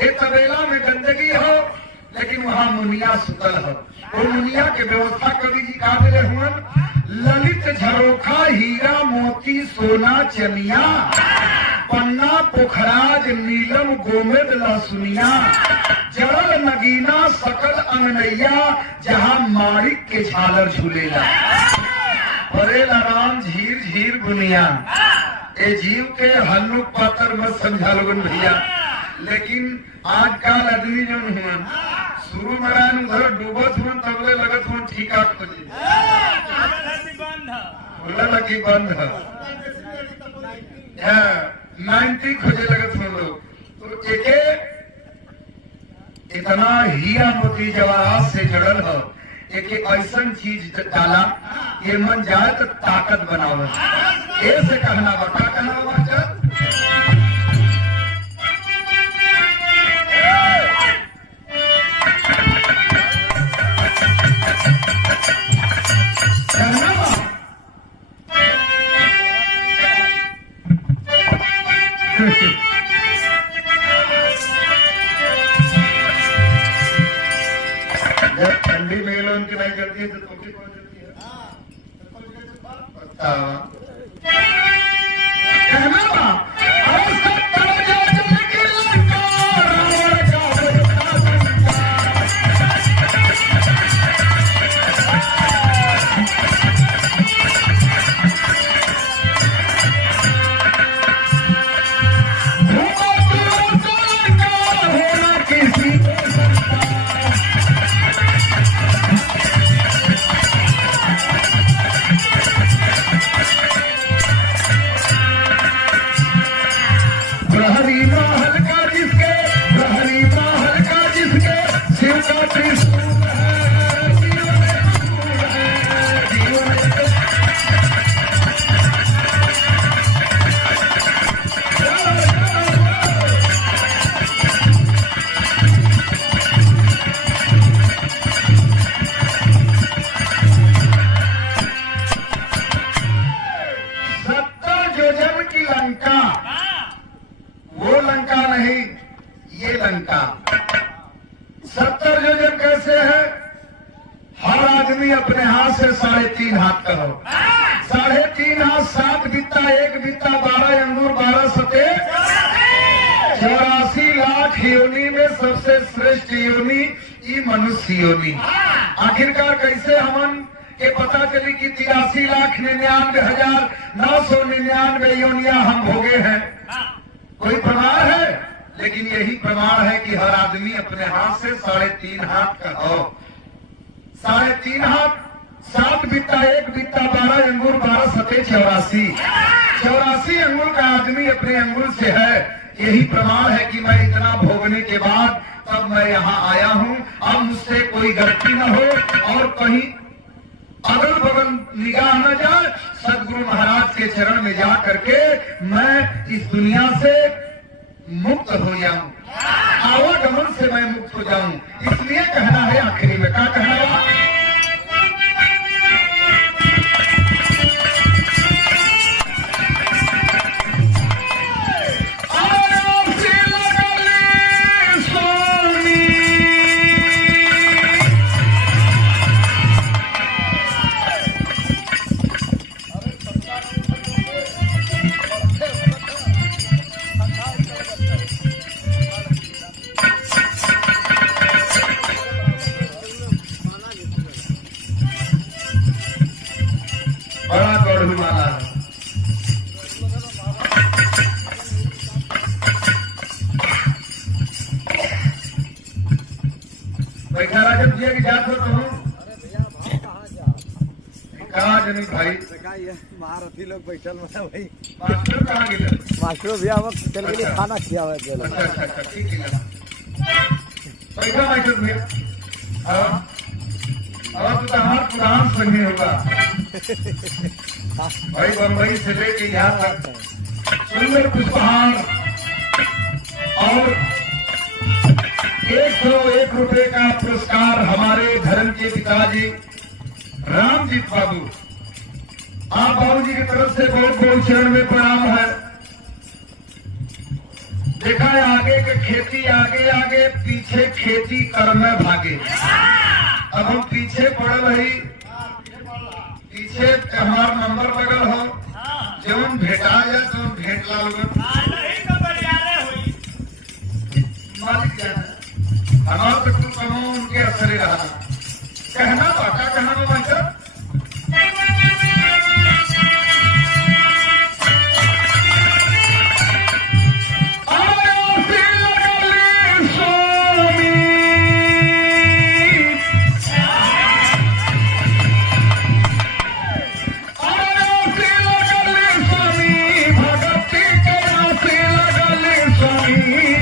ये तबेला में गंदगी हो लेकिन वहाँ मुनिया सुतल हो। वो मुनिया के व्यवस्था कवि जी का दिले हुआ, ललित झरोखा हीरा मोती सोना चनिया, पन्ना पोखराज नीलम गोमेद लहसुनिया, जड़ल नगीना सकल अंगनैया, जहाँ माणिक के झालर झूलेला। परेला राम झीर झीर बुनिया। ए जीव के हल्लुक पातर मत समझा लोगन भैया, लेकिन आजकल आदमी जो हुआ शुरू में रान उधर डूबत हुआ तबले लगत हुआ ठीका खोजे बोला लगी बंद है 90 खोजे लगत हुआ लोग। तो एके इतना हीरा मोती जवाहरात से जड़ल हो, एक ऐसा चीज डाला ये मन जाए तो ताकत बनाओ। ऐसे कहना बता कहना बच्चा जब ठंडी में उनकी नहीं चलती है तो टोपी कौन चलती है? वो लंका नहीं, ये लंका 70 योजन कैसे है? हर आदमी अपने हाथ से 3.5 हाथ का हो। 3.5 हाथ 7 बित्ता 1 बित्ता 12 अंगूर 12 सते 84 लाख योनि में सबसे श्रेष्ठ योनि ई मनुष्य योनि। आखिरकार कैसे हमन के पता चली कि 83,99,999 योनिया हम भोगे हैं? कोई प्रमाण है? लेकिन यही प्रमाण है कि हर आदमी अपने हाथ से 3.5 हाथ का हो। 3.5 हाथ 7 बित्ता 1 बित्ता 12 अंगूर 12 सते 84 अंगूर का आदमी अपने अंगूर से है। यही प्रमाण है कि मैं इतना भोगने के बाद तब मैं यहाँ आया हूँ। अब मुझसे कोई गलती न हो और कहीं अगल बगल निगाह न जाए। सदगुरु महाराज के चरण में जा करके मैं इस दुनिया से मुक्त हो जाऊं, आवागमन से मैं मुक्त हो जाऊं। इसलिए कहना है आखिरी में क्या कहना है? बड़ा गौड़ माला है। बैठा राजन जी की जात हो तो कहाँ जनी भाई महारथी लोग बैठल में भाई। मास्टर कहाँ गिले? मास्टर भैया वक्त चल के खाना खिया हुआ है। अच्छा ठीक है। बैठा मास्टर भैया अब तो हमारा पुरान संगी होगा भाई। बम्बई से लेके यहाँ तक सुंदर पुष्पहार और 101 रुपए का पुरस्कार हमारे धर्म के पिताजी रामजीत बाबू, आप बाबू जी की तरफ से बहुत बहुत चरण में प्रणाम है। देखा है आगे के खेती आगे आगे, पीछे खेती कर में भागे। अब हम पीछे पड़ल रही, पीछे हमार नंबर लगल हो, जौन भेटा या तो भेट ला लोगन मालिक जाने हमार तो कुछ कमो उनके असर रहा। कहना बाका कहना में मतलब स्वामी